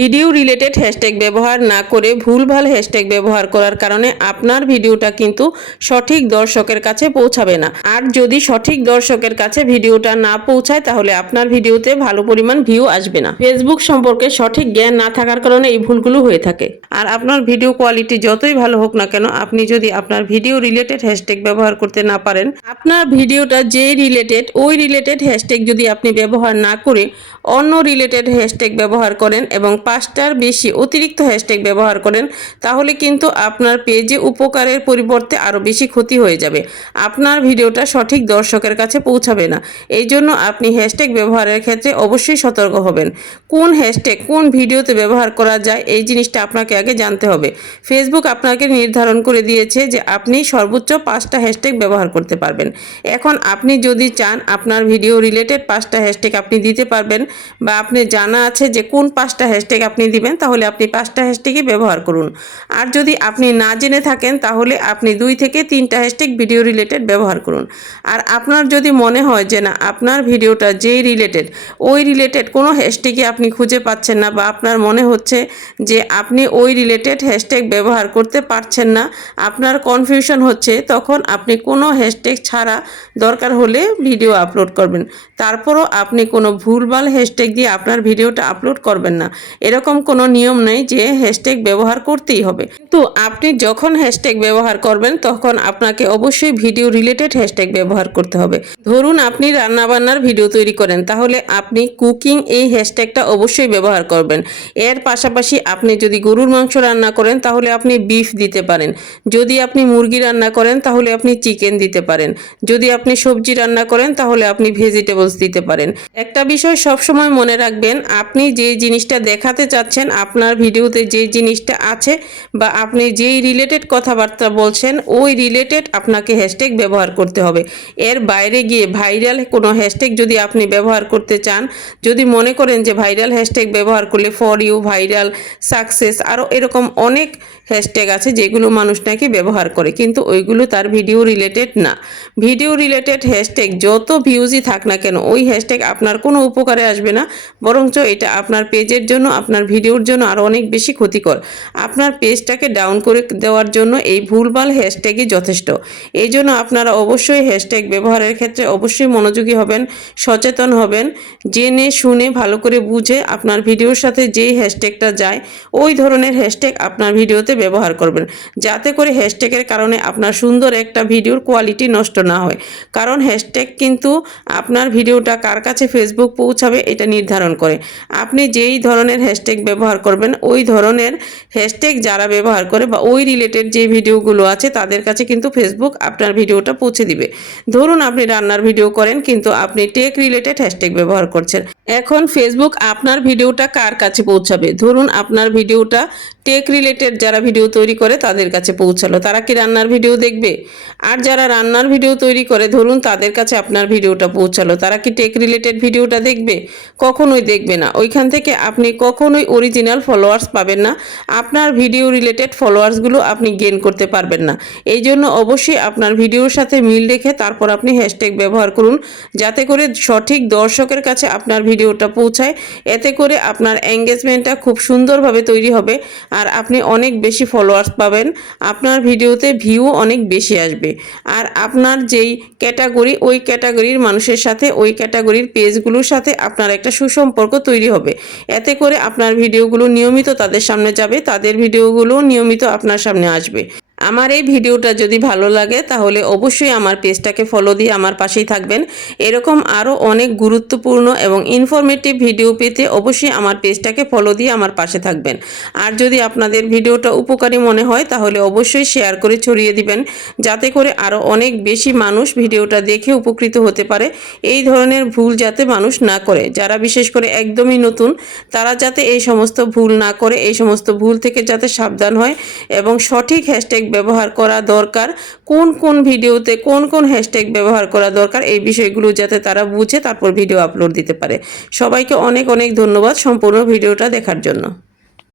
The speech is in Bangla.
ভিডিও রিলেটেড হ্যাশট্যাগ ব্যবহার না করে ভুলভাল হ্যাশট্যাগ ব্যবহার করার কারণে আপনার ভিডিওটা কিন্তু সঠিক দর্শকের কাছে পৌঁছাবে না। আর যদি সঠিক দর্শকের কাছে ভিডিওটা না পৌঁছায় তাহলে আপনার ভিডিওতে ভালো পরিমাণ ভিউ আসবে না। ফেসবুক সম্পর্কে সঠিক জ্ঞান না থাকার কারণে এই ভুলগুলো হয়ে থাকে। আর আপনার ভিডিও কোয়ালিটি যতই ভালো হোক না কেন, আপনি যদি আপনার ভিডিও রিলেটেড হ্যাশট্যাগ ব্যবহার করতে না পারেন, আপনার ভিডিওটা যে রিলেটেড ওই রিলেটেড হ্যাশট্যাগ যদি আপনি ব্যবহার না করে অন্য রিলেটেড হ্যাশট্যাগ ব্যবহার করেন এবং 5টার বেশি অতিরিক্ত হ্যাশট্যাগ ব্যবহার করেন, তাহলে কিন্তু আপনার পেজে উপকারের পরিবর্তে আরও বেশি ক্ষতি হয়ে যাবে। আপনার ভিডিওটা সঠিক দর্শকের কাছে পৌঁছাবে না। এই জন্য আপনি হ্যাশট্যাগ ব্যবহারের ক্ষেত্রে অবশ্যই সতর্ক হবেন। কোন হ্যাশট্যাগ কোন ভিডিওতে ব্যবহার করা যায় এই জিনিসটা আপনাকে আগে জানতে হবে। ফেসবুক আপনাকে নির্ধারণ করে দিয়েছে যে আপনি সর্বোচ্চ 5টা হ্যাশট্যাগ ব্যবহার করতে পারবেন। এখন আপনি যদি চান আপনার ভিডিও রিলেটেড 5টা হ্যাশট্যাগ আপনি দিতে পারবেন, বা আপনি জানা আছে যে কোন 5টা হ্যাশট্যাগ আপনি দিবেন, তাহলে আপনি 5টা হ্যাশট্যাগই ব্যবহার করুন। আর যদি আপনি না জেনে থাকেন তাহলে আপনি 2 থেকে 3টা হ্যাশট্যাগ ভিডিও রিলেটেড ব্যবহার করুন। আর আপনার যদি মনে হয় যে না আপনার ভিডিওটা যেই রিলেটেড ওই রিলেটেড কোনো হ্যাশট্যাগই আপনি খুঁজে পাচ্ছেন না, বা আপনার মনে হচ্ছে যে আপনি ওই রিলেটেড হ্যাশট্যাগ ব্যবহার করতে পারছেন না, আপনার কনফিউশন হচ্ছে, তখন আপনি কোনো হ্যাশট্যাগ ছাড়া দরকার হলে ভিডিও আপলোড করবেন। তারপরও আপনি কোনো ভুলভাল হ্যাশট্যাগ দিয়ে আপনার ভিডিওটা আপলোড করবেন না। এরকম কোনো নিয়ম নেই যে হ্যাশট্যাগ ব্যবহার করতেই হবে। তো আপনি যখন হ্যাশট্যাগ ব্যবহার করবেন তখন আপনাকে অবশ্যই ভিডিও রিলেটেড হ্যাশট্যাগ ব্যবহার করতে হবে। ধরুন আপনি রান্নাবান্নার ভিডিও তৈরি করেন, তাহলে আপনি কুকিং এই হ্যাশট্যাগটা অবশ্যই ব্যবহার করবেন। এর পাশাপাশি আপনি যদি গরুর মাংস রান্না করেন তাহলে আপনি বিফ দিতে পারেন। যদি আপনি মুরগি রান্না করেন তাহলে আপনি চিকেন দিতে পারেন। যদি আপনি সবজি রান্না করেন তাহলে আপনি ভেজিটেবলস দিতে পারেন। একটা বিষয় সবসময় মনে রাখবেন, আপনি যে জিনিসটা দেখাতে চাচ্ছেন, আপনার ভিডিওতে যে জিনিসটা আছে বা আপনি যেই রিলেটেড কথাবার্তা বলছেন ওই রিলেটেড আপনাকে হ্যাশট্যাগ ব্যবহার করতে হবে। এর বাইরে গিয়ে ভাইরাল কোনো হ্যাশট্যাগ যদি আপনি ব্যবহার করতে চান, যদি মনে করেন যে ভাইরাল হ্যাশট্যাগ ব্যবহার করলে ফর ইউ, ভাইরাল, সাকসেস, আরও এরকম অনেক হ্যাশট্যাগ আছে যেগুলো মানুষ নাকি ব্যবহার করে, কিন্তু ওইগুলো তার ভিডিও রিলেটেড না। ভিডিও রিলেটেড হ্যাশট্যাগ যত ভিউজই থাক না কেন ওই হ্যাশট্যাগ আপনার কোনো উপকারে আসবে না, বরঞ্চ এটা আপনার পেজের জন্য, আপনার ভিডিওর জন্য আরও অনেক বেশি ক্ষতিকর। আপনার পেজটাকে ডাউন করে দেওয়ার জন্য এই ভুলভাল হ্যাশট্যাগই যথেষ্ট। এই জন্য আপনারা অবশ্যই হ্যাশট্যাগ ব্যবহারের ক্ষেত্রে অবশ্যই মনোযোগী হবেন, সচেতন হবেন, জেনে শুনে ভালো করে বুঝে আপনার ভিডিওর সাথে যেই হ্যাশট্যাগটা যায় ওই ধরনের হ্যাশট্যাগ আপনার ভিডিওতে ব্যবহার করবেন, যাতে করে হ্যাশট্যাগের কারণে আপনার সুন্দর একটা ভিডিওর কোয়ালিটি নষ্ট না হয়। কারণ হ্যাশট্যাগ কিন্তু আপনার ভিডিওটা কার কাছে ফেসবুক পৌঁছাবে এটা নির্ধারণ করে। আপনি যেই ধরনের হ্যাশট্যাগ ব্যবহার করবেন ওই ধরনের হ্যাশট্যাগ যারা ব্যবহার করে বা ওই রিলেটেড যে ভিডিওগুলো আছে তাদের কাছে কিন্তু ফেসবুক আপনার ভিডিওটা পৌঁছে দিবে। ধরুন আপনি রান্নার ভিডিও করেন কিন্তু আপনি টেক রিলেটেড হ্যাশট্যাগ ব্যবহার করছেন, এখন ফেসবুক আপনার ভিডিওটা কার কাছে পৌঁছাবে? ধরুন আপনার ভিডিওটা টেক রিলেটেড যারা ভিডিও তৈরি করে তাদের কাছে পৌঁছালো, তারা কি রান্নার ভিডিও দেখবে? আর যারা রান্নার ভিডিও তৈরি করে ধরুন তাদের কাছে আপনার ভিডিওটা পৌঁছালো, তারা কি টেক রিলেটেড ভিডিওটা দেখবে? কখনোই দেখবে না। ওইখান থেকে আপনি কখনোই অরিজিনাল ফলোয়ার্স পাবেন না, আপনার ভিডিও রিলেটেড ফলোয়ার্সগুলো আপনি গেইন করতে পারবেন না। এই জন্য অবশ্যই আপনার ভিডিওর সাথে মিল রেখে তারপর আপনি হ্যাশট্যাগ ব্যবহার করুন, যাতে করে সঠিক দর্শকের কাছে আপনার ভিডিওটা পৌঁছায়। এতে করে আপনার এঙ্গেজমেন্টটা খুব সুন্দরভাবে তৈরি হবে আর আপনি অনেক বেশি ফলোয়ার্স পাবেন, আপনার ভিডিওতে ভিউ অনেক বেশি আসবে। আর আপনার যেই ক্যাটাগরি ওই ক্যাটাগরির মানুষের সাথে ওই ক্যাটাগরির পেজগুলোর সাথে আপনার একটা সুসম্পর্ক তৈরি হবে। এতে করে আপনার ভিডিওগুলো নিয়মিত তাদের সামনে যাবে, তাদের ভিডিওগুলো নিয়মিত আপনার সামনে আসবে। আমার এই ভিডিওটা যদি ভালো লাগে তাহলে অবশ্যই আমার পেজটাকে ফলো দিয়ে আমার পাশেই থাকবেন। এরকম আরও অনেক গুরুত্বপূর্ণ এবং ইনফরমেটিভ ভিডিও পেতে অবশ্যই আমার পেজটাকে ফলো দিয়ে আমার পাশে থাকবেন। আর যদি আপনাদের ভিডিওটা উপকারী মনে হয় তাহলে অবশ্যই শেয়ার করে ছড়িয়ে দিবেন, যাতে করে আরও অনেক বেশি মানুষ ভিডিওটা দেখে উপকৃত হতে পারে। এই ধরনের ভুল যাতে মানুষ না করে, যারা বিশেষ করে একদমই নতুন তারা যাতে এই সমস্ত ভুল না করে, এই সমস্ত ভুল থেকে যাতে সাবধান হয় এবং সঠিক হ্যাশট্যাগ ব্যবহার করা দরকার, কোন কোন ভিডিওতে কোন কোন হ্যাশট্যাগ ব্যবহার করা দরকার এই বিষয়গুলো যাতে তারা বুঝে তারপর ভিডিও আপলোড দিতে পারে। সবাইকে অনেক অনেক ধন্যবাদ সম্পূর্ণ ভিডিওটা দেখার জন্য।